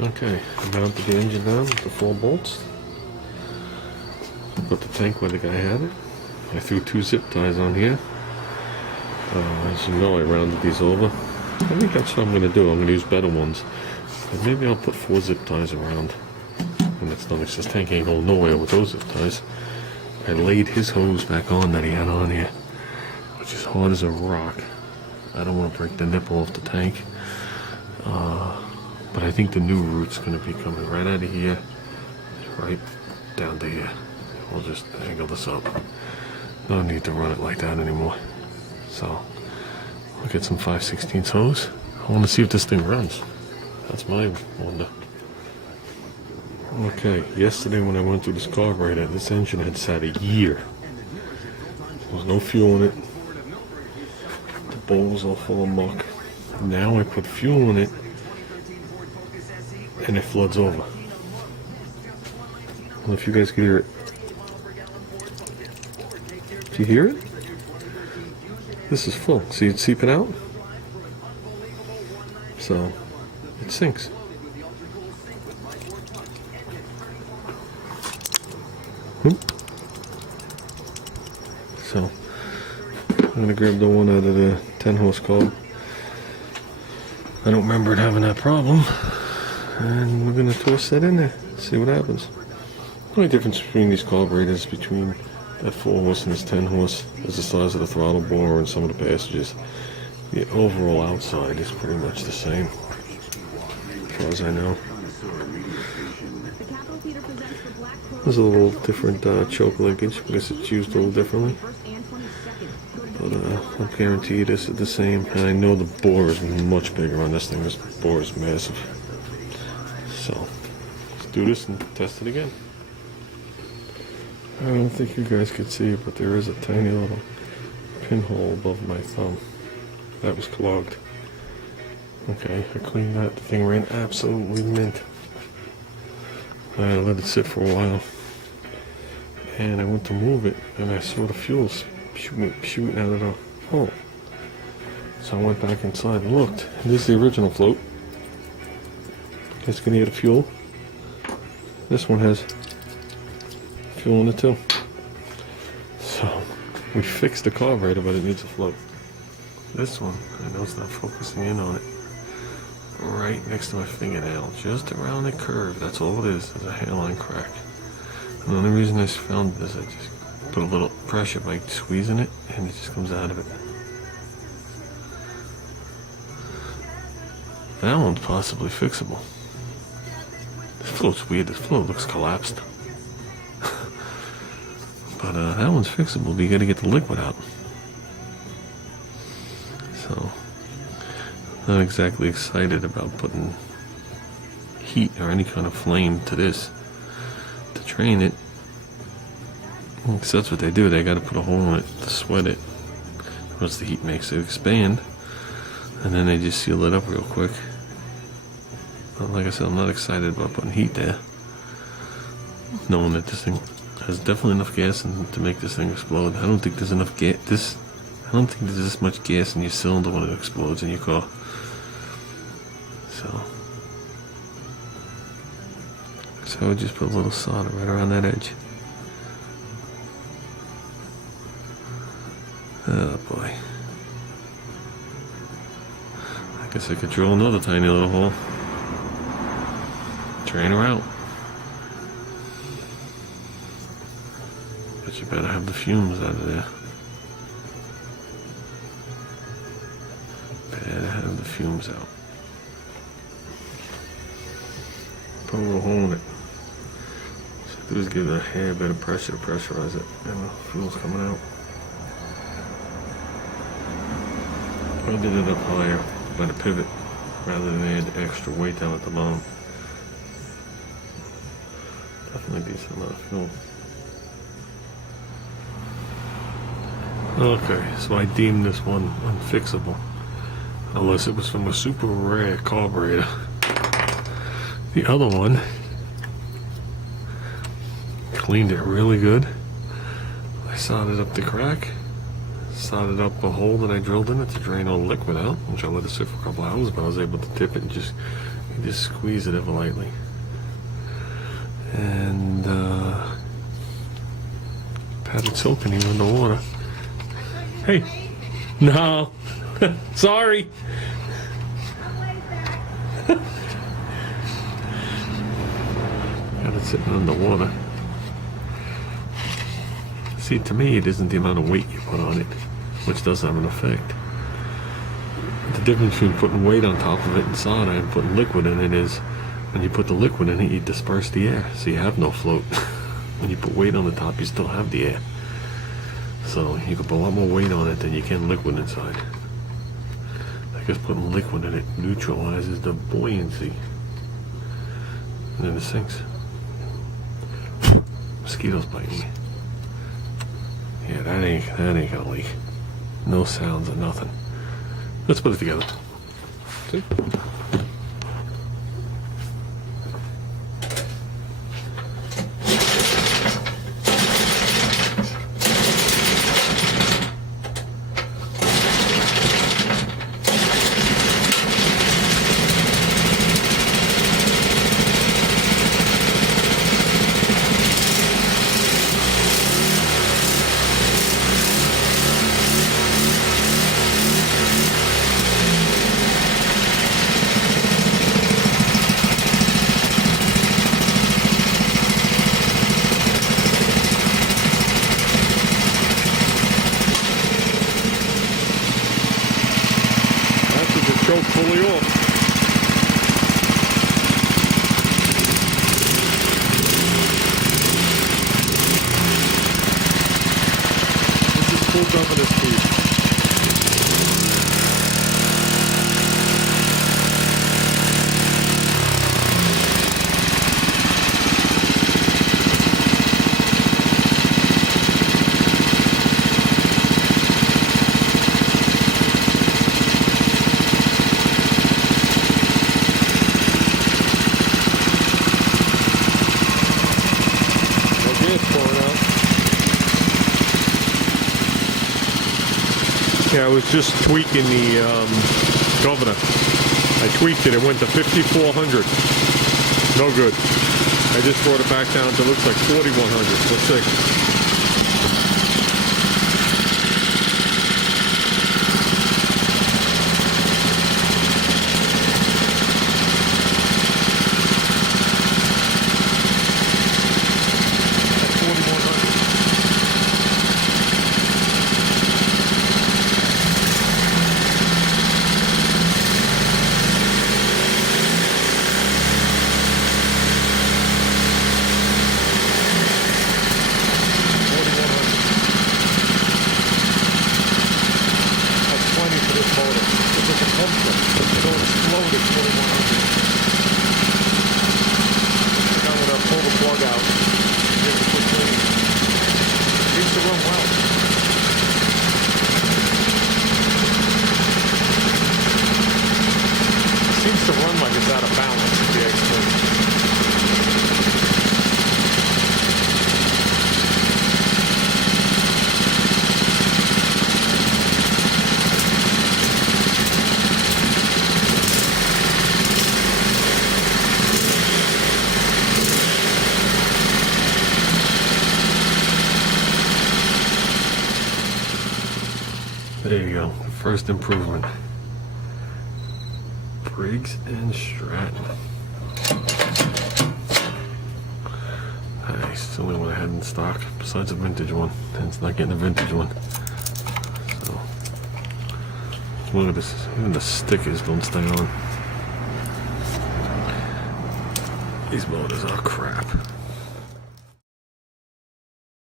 Okay, I mounted the engine down with the 4 bolts. Put the tank where the guy had it. I threw 2 zip ties on here. As you know, I rounded these over. I think that's what I'm going to do. I'm going to use better ones. But maybe I'll put 4 zip ties around. When it's done, this tank ain't going nowhere with those zip ties. I laid his hose back on that he had on here, which is hard as a rock. I don't want to break the nipple off the tank. But I think the new route's going to be coming right out of here, right down to here. We'll just angle this up. No need to run it like that anymore. So, we'll get some 5/16 hose. I want to see if this thing runs. That's my wonder. Okay, yesterday when I went through this carburetor, this engine had sat a year. There was no fuel in it. The bowl was all full of muck. Now I put fuel in it, and it floods over. I don't know if you guys can hear it. Do you hear it? This is full. See it seeping out? So, it sinks. So, I'm going to grab the one out of the 10 horse Carb. I don't remember it having that problem. And we're going to toss that in there, see what happens. The only difference between these carburetors, between that 4 horse and this 10 horse, is the size of the throttle bore and some of the passages. The overall outside is pretty much the same, as far as I know. There's a little different choke linkage because it's used a little differently. But I guarantee you this is the same. And I know the bore is much bigger on this thing. This bore is massive. So, let's do this and test it again. I don't think you guys could see it, but there is a tiny little pinhole above my thumb. That was clogged. Okay, I cleaned that. The thing ran absolutely mint. I let it sit for a while. And I went to move it, and I saw the fuel shooting out of the hole. So I went back inside and looked. This is the original float. It's going to get a fuel. This one has fuel in it too. So we fixed the carburetor, but it needs a float. This one, I know it's not focusing in on it. Right next to my fingernail, just around the curve. That's all it is. There's a hairline crack. And the only reason I found this, I just put a little pressure by squeezing it, and it just comes out of it. That one's possibly fixable. This float's weird. This float looks collapsed. But that one's fixable, but you gotta get the liquid out. So, not exactly excited about putting heat or any kind of flame to this to train it. Because that's what they do. They gotta put a hole in it to sweat it. Once the heat makes it expand, and then they just seal it up real quick. But like I said, I'm not excited about putting heat there, knowing that this thing has definitely enough gas to make this thing explode. I don't think there's enough gas. I don't think there's this much gas in your cylinder when it explodes in your car. So I would just put a little solder right around that edge. Oh boy. I guess I could drill another tiny little hole. Drain her out. But you better have the fumes out of there. Better have the fumes out. Put a little hole in it. So do is give it a hair bit of pressure to pressurize it, and the fuel's coming out. I did it up higher by the pivot rather than add extra weight down at the bottom. Definitely decent amount of fuel. Okay, so I deemed this one unfixable, unless it was from a super rare carburetor. The other one, cleaned it really good. I soldered up the crack, soldered up a hole that I drilled in it to drain all the liquid out, which I let it sit for a couple hours, but I was able to tip it and just You just squeeze it ever lightly. And pat it soaking you in the water. Hey, no, sorry. Got it sitting in the water. See, to me, it isn't the amount of weight you put on it, which does have an effect. The difference between putting weight on top of it and solder and putting liquid in it is, when you put the liquid in it, you disperse the air, so you have no float. When you put weight on the top, you still have the air. So you can put a lot more weight on it than you can liquid inside. I guess putting liquid in it neutralizes the buoyancy. And then it sinks. Mosquitoes biting me. Yeah, that ain't gonna leak. No sounds or nothing. Let's put it together. See? Choke fully off. This is full governor speed. Yeah, I was just tweaking the governor. I tweaked it. It went to 5,400. No good. I just brought it back down to looks like 4,100. Let's see. Seems to run like it's out of balance at the extreme. There you go, first improvement. Briggs and Stratton. Nice, it's the only one I had in stock, besides a vintage one, and it's not getting a vintage one. So, look at this, even the stickers don't stay on. These motors are crap.